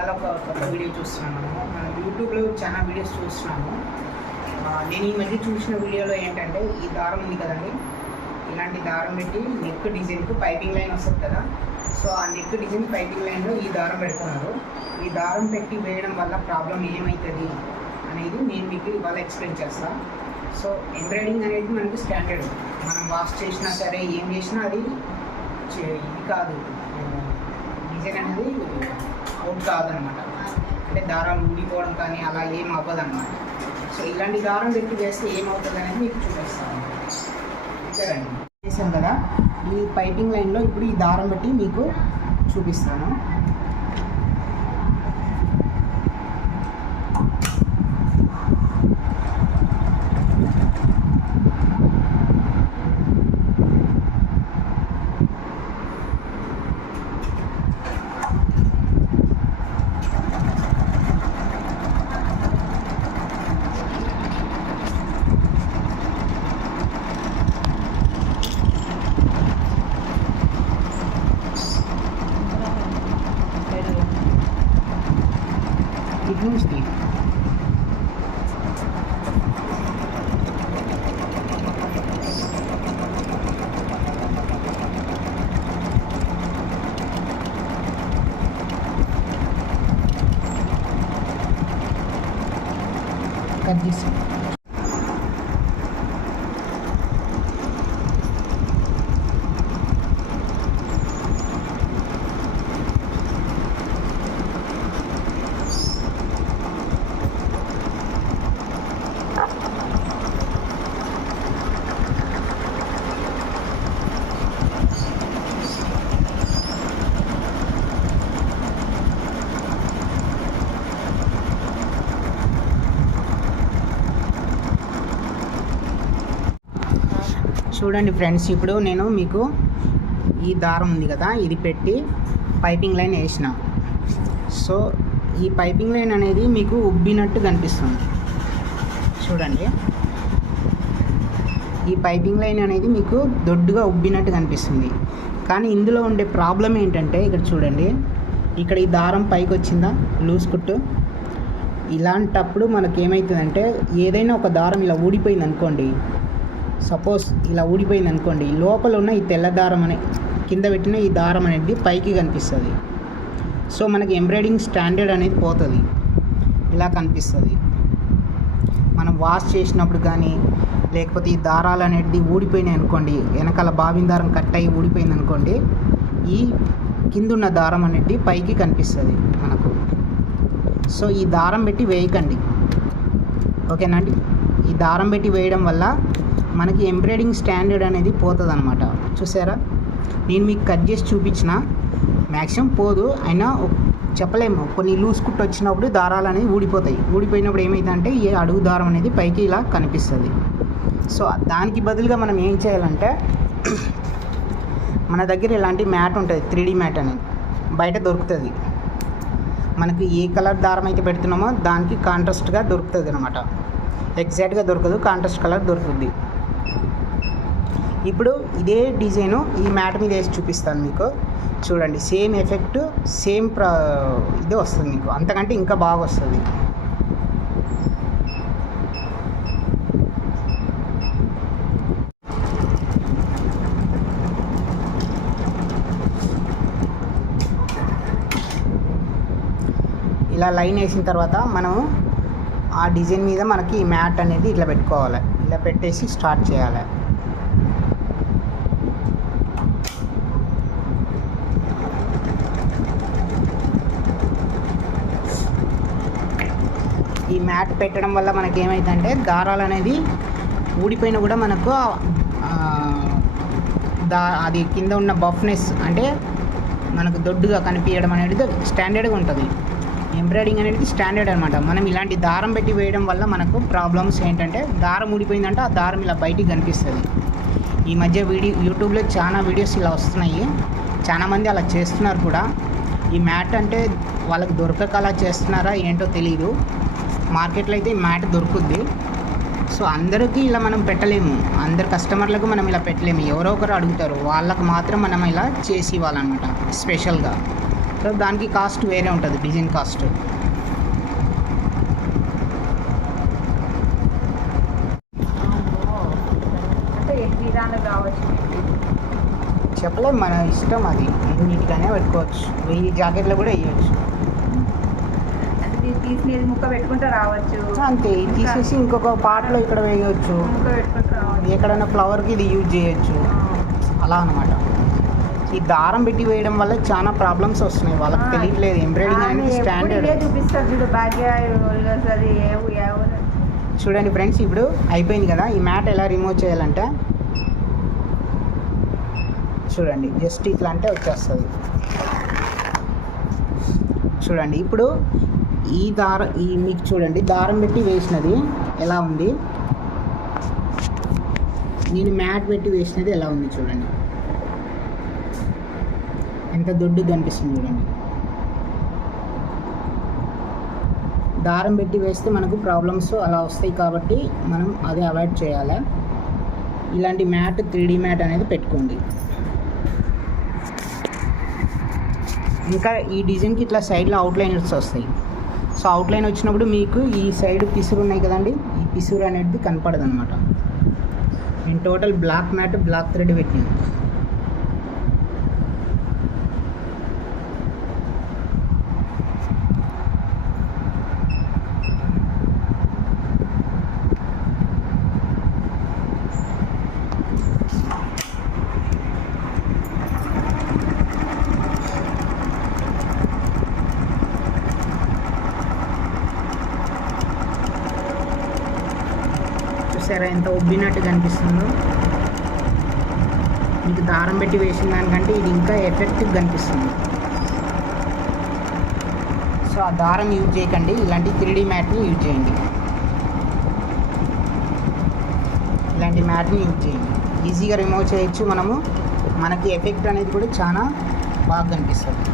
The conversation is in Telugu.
ఇవాళ ఒక కొత్త వీడియో చూస్తున్నాను. మనం యూట్యూబ్లో చాలా వీడియోస్ చూస్తున్నాము. నేను ఈ మధ్య చూసిన వీడియోలో ఏంటంటే ఈ దారం ఉంది కదండి, ఇలాంటి దారం పెట్టి నెక్ డిజైన్కు పైపింగ్ లైన్ వస్తుంది కదా. సో ఆ నెక్ డిజైన్ పైపింగ్ లైన్లో ఈ దారం పెడుతున్నారు. ఈ దారం పెట్టి వేయడం వల్ల ప్రాబ్లం ఏమవుతుంది అనేది నేను మీకు ఇవాళ ఎక్స్ప్లెయిన్ చేస్తాను. సో ఎంబ్రాయిడింగ్ అనేది మనకి స్టాండర్డ్, మనం వాష్ చేసినా సరే ఏం చేసినా అది ఇది కాదు, డిజైన్ అనేది అవుట్ కాదనమాట. అంటే దారాలు ఊడిపోవడం కానీ అలా ఏం అవ్వదు అనమాట. సో ఇలాంటి దారం పెట్టి వేస్తే ఏమవుతుంది అనేది మీకు చూపిస్తాను. ఇక్కడండి చేశాను కదా, ఈ పైపింగ్ లైన్లో ఇప్పుడు ఈ దారం పెట్టి మీకు చూపిస్తాను. ఇటు నుంచి కట్ చేసి చూడండి ఫ్రెండ్స్, ఇప్పుడు నేను మీకు ఈ దారం ఉంది కదా, ఇది పెట్టి పైపింగ్ లైన్ వేసిన. సో ఈ పైపింగ్ లైన్ అనేది మీకు ఉబ్బినట్టు కనిపిస్తుంది. చూడండి, ఈ పైపింగ్ లైన్ అనేది మీకు దొడ్డుగా ఉబ్బినట్టు కనిపిస్తుంది. కానీ ఇందులో ఉండే ప్రాబ్లం ఏంటంటే, ఇక్కడ చూడండి, ఇక్కడ ఈ దారం పైకి వచ్చిందా లూజ్ కుట్టు. ఇలాంటప్పుడు మనకేమవుతుందంటే, ఏదైనా ఒక దారం ఇలా ఊడిపోయింది అనుకోండి, సపోజ్ ఇలా ఊడిపోయింది అనుకోండి, లోపల ఉన్న ఈ తెల్ల దారం అనే కింద పెట్టిన ఈ దారం అనేది పైకి కనిపిస్తుంది. సో మనకి ఎంబ్రాయిడింగ్ స్టాండర్డ్ అనేది పోతుంది, ఇలా కనిపిస్తుంది. మనం వాష్ చేసినప్పుడు కానీ, లేకపోతే ఈ దారాలు అనేది ఊడిపోయినాయి అనుకోండి, వెనకాల బాబిన్ దారం కట్ అయ్యి ఊడిపోయింది అనుకోండి, ఈ కింద ఉన్న దారం అనేది పైకి కనిపిస్తుంది మనకు. సో ఈ దారం పెట్టి వేయకండి, ఓకేనండి. ఈ దారం పెట్టి వేయడం వల్ల మనకి ఎంబ్రాయిడింగ్ స్టాండర్డ్ అనేది పోతుంది అనమాట. చూసారా, నేను మీకు కట్ చేసి చూపించిన, మ్యాక్సిమం పోదు, అయినా చెప్పలేము. కొన్ని లూజ్ కుట్టు వచ్చినప్పుడు దారాలు అనేది ఊడిపోతాయి. ఊడిపోయినప్పుడు ఏమైందంటే ఈ అడుగు దారం అనేది పైకి ఇలా కనిపిస్తుంది. సో దానికి బదులుగా మనం ఏం చేయాలంటే, మన దగ్గర ఇలాంటి మ్యాట్ ఉంటుంది, 3D మ్యాట్ అని బయట దొరుకుతుంది. మనకి ఏ కలర్ దారం అయితే పెడుతున్నామో దానికి కాంట్రాస్ట్గా దొరుకుతుంది అనమాట. ఎగ్జాక్ట్గా దొరకదు, కాంట్రాస్ట్ కలర్ దొరుకుతుంది. ఇప్పుడు ఇదే డిజైను ఈ మ్యాట్ మీద వేసి చూపిస్తాను మీకు. చూడండి, సేమ్ ఎఫెక్ట్, సేమ్ ఇదే వస్తుంది మీకు, అంతకంటే ఇంకా బాగా వస్తుంది. ఇలా లైన్ వేసిన తర్వాత మనం ఆ డిజైన్ మీద మనకి ఈ మ్యాట్ అనేది ఇట్లా పెట్టుకోవాలి. ఇలా పెట్టేసి స్టార్ట్ చేయాలి. ఈ మ్యాట్ పెట్టడం వల్ల మనకి ఏమైందంటే, దారాలు అనేది ఊడిపోయినా కూడా మనకు అది కింద ఉన్న బఫ్నెస్ అంటే మనకు దొడ్డుగా కనిపించడం అనేది స్టాండర్డ్గా ఉంటుంది. ఎంబ్రాయిడింగ్ అనేది స్టాండర్డ్ అనమాట. మనం ఇలాంటి దారం పెట్టి వేయడం వల్ల మనకు ప్రాబ్లమ్స్ ఏంటంటే, దారం ఊడిపోయిందంటే ఆ దారం ఇలా బయటికి కనిపిస్తుంది. ఈ మధ్య యూట్యూబ్లో చాలా వీడియోస్ ఇలా వస్తున్నాయి, చాలామంది అలా చేస్తున్నారు కూడా. ఈ మ్యాట్ అంటే వాళ్ళకి దొరకక అలా చేస్తున్నారా ఏంటో తెలియదు. మార్కెట్లో అయితే ఈ మ్యాట్ దొరుకుద్ది. సో అందరికీ ఇలా మనం పెట్టలేము, అందరు కస్టమర్లకు మనం ఇలా పెట్టలేము. ఎవరో ఒకరు అడుగుతారు, వాళ్ళకు మాత్రం మనం ఇలా చేసి ఇవ్వాలన్నమాట స్పెషల్గా. సో దానికి కాస్ట్ వేరే ఉంటుంది, డిజైన్ కాస్ట్. చెప్పలేం, మన ఇష్టం అది. నీట్గానే పెట్టుకోవచ్చు, ఈ జాకెట్లో కూడా వేయవచ్చు తీసి ముక్క పెట్టుకుంటే రావచ్చు అంతే. తీసేసి ఇంకొక పార్ట్లో ఇక్కడ వేయవచ్చు, ఎక్కడైనా ఫ్లవర్కి ఇది యూజ్ చేయొచ్చు, అలా అనమాట. ఈ దారం పెట్టి వేయడం వల్ల చాలా ప్రాబ్లమ్స్ వస్తున్నాయి, వాళ్ళకి తెలియట్లేదు. ఎంబ్రాయిడింగ్ అనేది స్టాండర్డ్. చూడండి ఫ్రెండ్స్, ఇప్పుడు అయిపోయింది కదా. ఈ మ్యాట్ ఎలా రిమూవ్ చేయాలంటే చూడండి, జస్ట్ ఇట్లా అంటే వచ్చేస్తుంది. చూడండి ఇప్పుడు మీకు చూడండి, దారం పెట్టి వేసినది ఎలా ఉంది, నేను మ్యాట్ పెట్టి వేసినది ఎలా ఉంది చూడండి, ఎంత దొడ్డుగా అనిపిస్తుంది చూడండి. దారం పెట్టి వేస్తే మనకు ప్రాబ్లమ్స్ అలా వస్తాయి కాబట్టి మనం అదే అవాయిడ్ చేయాలి. ఇలాంటి మ్యాట్ 3D మ్యాట్ అనేది పెట్టుకోండి. ఇంకా ఈ డిజైన్కి ఇట్లా సైడ్లో అవుట్లైనర్స్ వస్తాయి. సో అవుట్లైన్ వచ్చినప్పుడు మీకు ఈ సైడ్ పిసురు ఉన్నాయి కదండి, ఈ పిసురు అనేది కనపడదు అనమాట. నేను total black matte black thread పెట్టినాను. చూసారా ఎంత ఉబ్బినట్టు కనిపిస్తుందో. మీకు దారం పెట్టి వేసిన దానికంటే ఇది ఇంకా ఎఫెక్టివ్ కనిపిస్తుంది. సో ఆ దారం యూజ్ చేయకండి, ఇలాంటి 3D మ్యాట్ని యూజ్ చేయండి. ఇలాంటి మ్యాట్ని యూజ్ చేయండి, ఈజీగా రిమూవ్ చేయొచ్చు మనము. మనకి ఎఫెక్ట్ అనేది కూడా చాలా బాగా కనిపిస్తుంది.